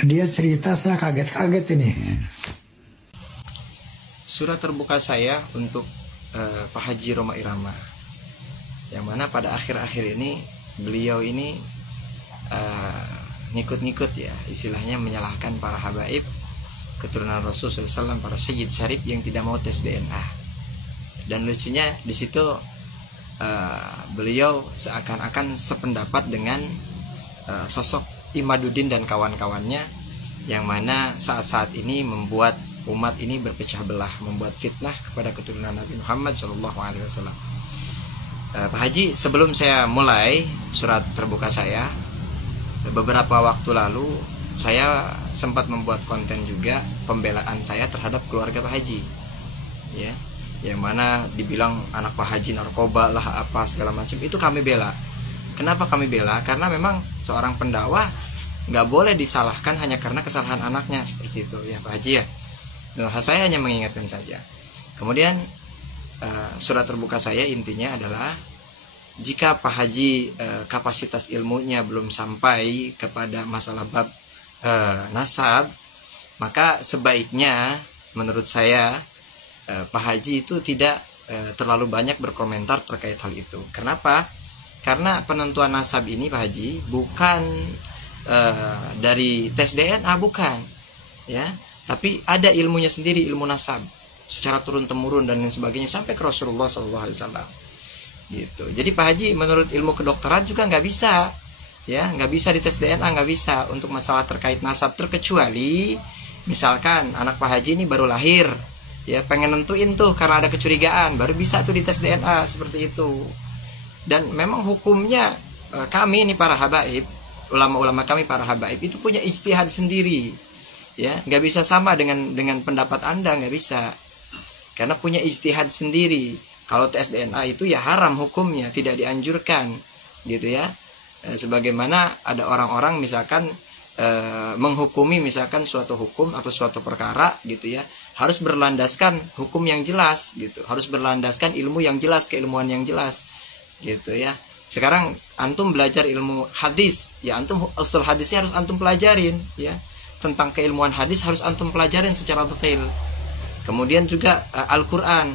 Dia cerita, saya kaget-kaget ini. Surat terbuka saya untuk Pak Haji Roma Irama, yang mana pada akhir-akhir ini beliau ini ngikut-ngikut ya, istilahnya menyalahkan para habaib keturunan Rasulullah SAW, para Sayyid Syarif yang tidak mau tes DNA. Dan lucunya di situ beliau seakan-akan sependapat dengan sosok Imaduddin dan kawan-kawannya, yang mana saat-saat ini membuat umat ini berpecah belah, membuat fitnah kepada keturunan Nabi Muhammad SAW. Pak Haji, sebelum saya mulai surat terbuka saya, beberapa waktu lalu saya sempat membuat konten juga pembelaan saya terhadap keluarga Pak Haji, ya, yang mana dibilang anak Pak Haji narkoba lah, apa segala macam, itu kami bela. Kenapa kami bela? Karena memang seorang pendakwah nggak boleh disalahkan hanya karena kesalahan anaknya, seperti itu ya Pak Haji ya. Nah, saya hanya mengingatkan saja. Kemudian surat terbuka saya intinya adalah, jika Pak Haji kapasitas ilmunya belum sampai kepada masalah bab nasab, maka sebaiknya menurut saya Pak Haji itu tidak terlalu banyak berkomentar terkait hal itu. Kenapa? Karena penentuan nasab ini Pak Haji bukan dari tes DNA, bukan ya, tapi ada ilmunya sendiri, ilmu nasab secara turun temurun dan lain sebagainya sampai ke Rasulullah SAW gitu. Jadi Pak Haji menurut ilmu kedokteran juga nggak bisa ya, nggak bisa dites DNA, nggak bisa untuk masalah terkait nasab, terkecuali misalkan anak Pak Haji ini baru lahir ya, pengen nentuin tuh karena ada kecurigaan, baru bisa tuh dites DNA seperti itu. Dan memang hukumnya kami ini para habaib, ulama-ulama kami para habaib itu punya ijtihad sendiri ya, nggak bisa sama dengan pendapat Anda, nggak bisa, karena punya ijtihad sendiri. Kalau tes DNA itu ya haram hukumnya, tidak dianjurkan gitu ya. Sebagaimana ada orang-orang misalkan menghukumi misalkan suatu hukum atau suatu perkara gitu ya, harus berlandaskan hukum yang jelas gitu, harus berlandaskan ilmu yang jelas, keilmuan yang jelas gitu ya. Sekarang antum belajar ilmu hadis ya, antum usul hadisnya harus antum pelajarin ya, tentang keilmuan hadis harus antum pelajarin secara detail. Kemudian juga Al-Quran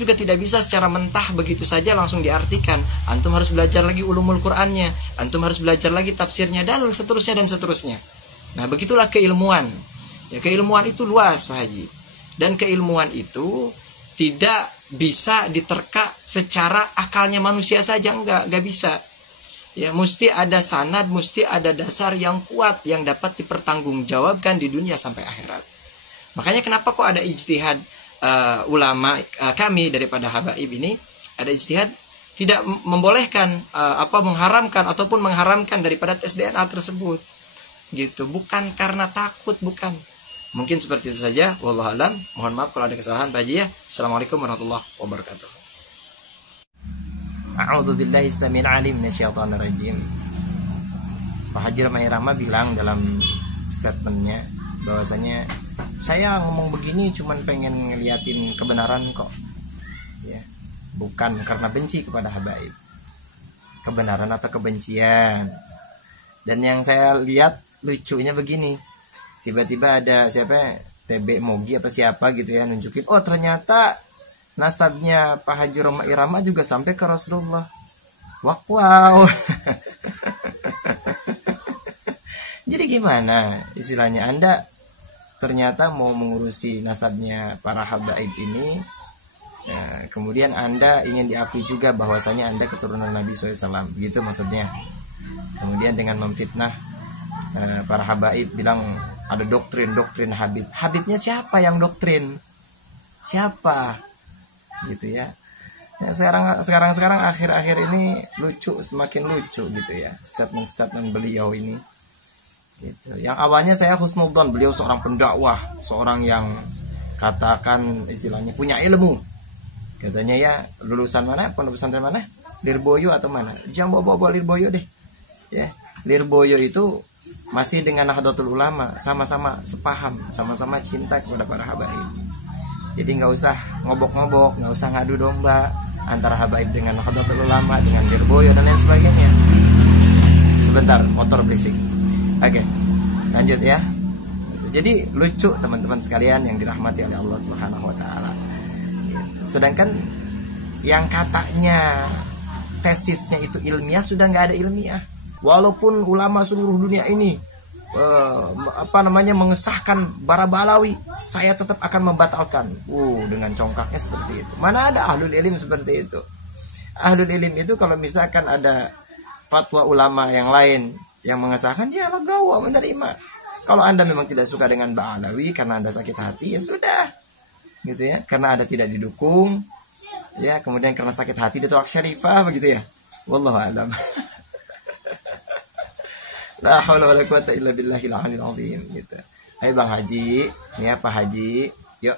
juga tidak bisa secara mentah begitu saja langsung diartikan. Antum harus belajar lagi ulumul Qurannya, antum harus belajar lagi tafsirnya, dan seterusnya dan seterusnya. Nah begitulah keilmuan ya, keilmuan itu luas Pak Haji, dan keilmuan itu tidak bisa diterka secara akalnya manusia saja, enggak bisa ya, mesti ada sanad, mesti ada dasar yang kuat yang dapat dipertanggungjawabkan di dunia sampai akhirat. Makanya kenapa kok ada ijtihad ulama kami daripada habaib ini, ada ijtihad tidak membolehkan mengharamkan ataupun mengharamkan daripada tes DNA tersebut gitu, bukan karena takut, bukan. Mungkin seperti itu saja, wallahu alam. Mohon maaf kalau ada kesalahan Pak Haji ya. Assalamualaikum warahmatullahi wabarakatuh. A'udzubillahi samil alim minasyaitonir rajim. Pak Haji Roma Irama bilang dalam statementnya bahwasanya saya ngomong begini cuman pengen ngeliatin kebenaran kok ya, bukan karena benci kepada habaib, kebenaran atau kebencian. Dan yang saya lihat lucunya begini, tiba-tiba ada siapa, TB Mogi apa siapa gitu ya, nunjukin oh ternyata nasabnya Pak Haji Roma Irama juga sampai ke Rasulullah. Wow. Jadi gimana istilahnya, Anda ternyata mau mengurusi nasabnya para habaib ini ya, kemudian Anda ingin diakui juga bahwasanya Anda keturunan Nabi SAW, begitu maksudnya. Kemudian dengan memfitnah para habaib, bilang ada doktrin Habib. Habibnya siapa yang doktrin? Siapa? Gitu ya. Ya sekarang akhir-akhir ini lucu, semakin lucu gitu ya, statement beliau ini. Gitu. Yang awalnya saya husnudzon, beliau seorang pendakwah, seorang yang katakan istilahnya punya ilmu. Katanya ya lulusan mana? Pondok pesantren mana? Lirboyo atau mana? Jangan bawa Lirboyo deh. Ya, Lirboyo itu masih dengan Nahdlatul Ulama, sama-sama sepaham, sama-sama cinta kepada para habaib. Jadi nggak usah ngobok-ngobok, nggak usah ngadu domba antara habaib dengan Nahdlatul Ulama, dengan Lirboyo dan lain sebagainya. Sebentar, motor berisik. Oke. Lanjut ya. Jadi lucu teman-teman sekalian yang dirahmati oleh Allah Subhanahu wa taala. Sedangkan yang katanya tesisnya itu ilmiah sudah nggak ada ilmiah. Walaupun ulama seluruh dunia ini mengesahkan bara balawi, saya tetap akan membatalkan. Dengan congkaknya seperti itu. Mana ada ahlul ilm seperti itu? Ahlul ilm itu kalau misalkan ada fatwa ulama yang lain yang mengesahkan, dia legowo menerima. Kalau Anda memang tidak suka dengan ba'alawi karena Anda sakit hati, ya sudah, gitu ya. Karena Anda tidak didukung, ya. Kemudian karena sakit hati ditolak syarifah, begitu ya. Wallahu a'lam. La haula wala quwata illa billahil aliyil azim, gitu. Hai Bang Haji, ya Pak Haji, yuk,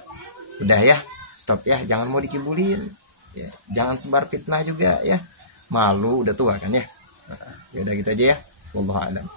udah ya, stop ya, jangan mau dikibulin, ya. Jangan sebar fitnah juga ya. Malu, udah tua kan ya. Ya udah gitu aja ya. Wallahu a'lam.